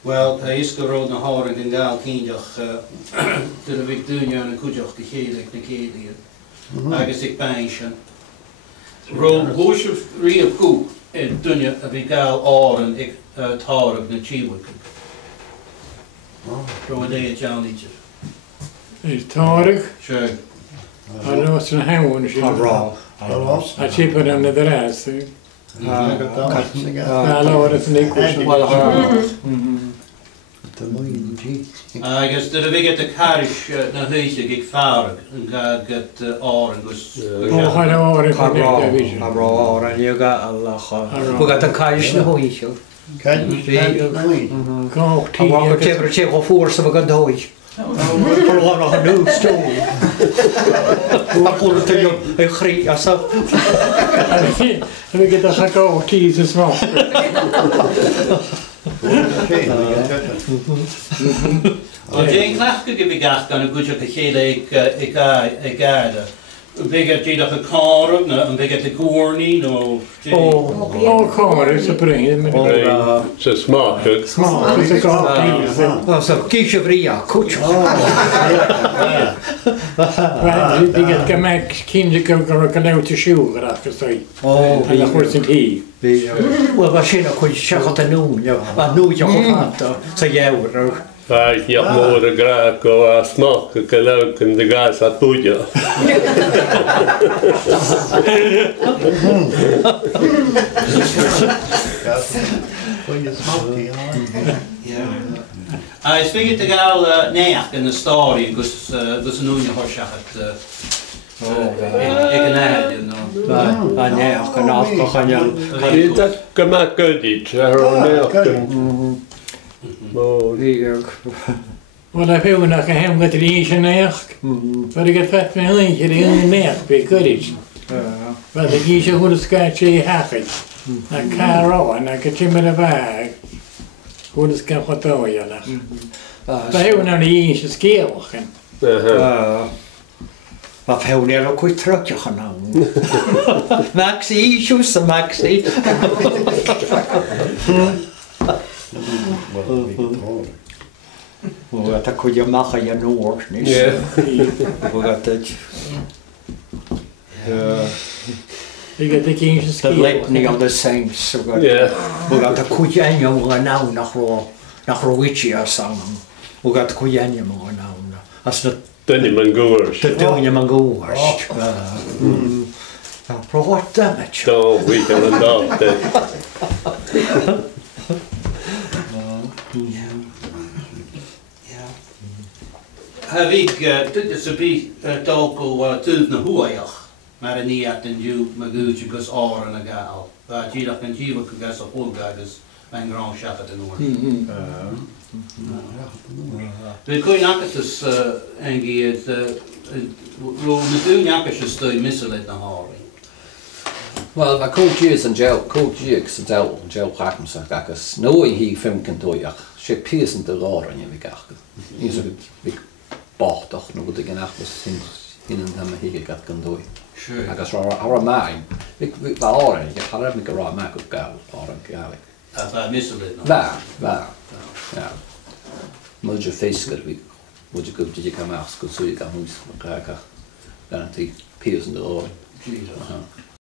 Wel, hij is gerood naar Horen en Gaal kindjach de Victoria en Kujach de Gele de Kedië. Agus ik pijnsje. Rood hoesje rie op koe en dunje een Gaal oren ik het Horen de Chiwik. Zo een deel John liedje. Is tarig? Sure. I know it's a hammer. I chip it under the rest. Ja, Hallo, dat is niks. Agus de we get de karish na huisje gik varig en ga get oren dus. Oh, hallo, oren van de vision. oren, je gaat Allah. We gaan de karish na huisje. Kook tea. We gaan het even voorstellen, we gaan dood. Voor nog een nieuw stoel. Dan komt het in je griet, ja zo. We get a kook tea to smoke. Als je een klachtje gebegaat kan een goedje gele ik aarde. Een beetje dat een kar, een beetje de corny, no. Oh, kar is een brengen. Ze smaken. Smaak is een kook tea. Dat is een kiesje vria, koetje. Die get gemaakt kinderen kan uit de school geraken zijn. En dat wordt het hier. Wel, we zien ook je zegt het noemen, ja. Maar nooit je gehad, zei jij ook. Hij je moeder graag al smaken, kan ook in de gas aan toetje. Hij is weer te gaan neer in de story, dus een nieuwe hoorschat. Ik een aarde, no. Nee, ik kan afgaan, ja. Dat kan maar kuddiet, Wel, ik heb nog een hem met de eerste nacht. Maar ik heb vet mijn eentje de hele nacht bij Kuddies. Maar ik kies een goede skaatje hakken. En Caro en ik heb je met de waag. Goede skaat wat door je lag. Maar hebben nou de eerste skeel. Wat hebben we ook ooit teruggenomen? Maxie, juist Maxie. Dat kun je maken in Noord, niet? Ja. Hoe gaat het? Ik heb de eerste skeel. Dat lijkt niet op de Saints. Hoe gaat het koetje en jongen nou nog Roetje samen? Hoe gaat het koetje en jongen nou? Als dat dan je mijn goers. dat doe je maar goers. Maar wat damage. Dan weet je wel dat. Heb ik dit is een beetje toko tuut naar hoeijach, maar niet uit een juw met goedje gus oren en gaal. Waar je dat kan je wat gus op olga dus mijn grand chef het in orde. We kunnen ook dus Angie het we doen ook eens de misselijk naar horen. Wel, maar coaches en coaches en gel praten ze gakas. Nooit hier film kan doen ja. Ze piercen de roren je weg. Is het big bach toch nog de genacht was in en dan hier gaat kan doen. Sure. Gakas Ramey. Ik waren je gaat met Ramey ook gaal eigenlijk. Dat was misselijk. Ja. Moet je face moet je goed je kan maken zo je kan moes graag garantie piercen de roren.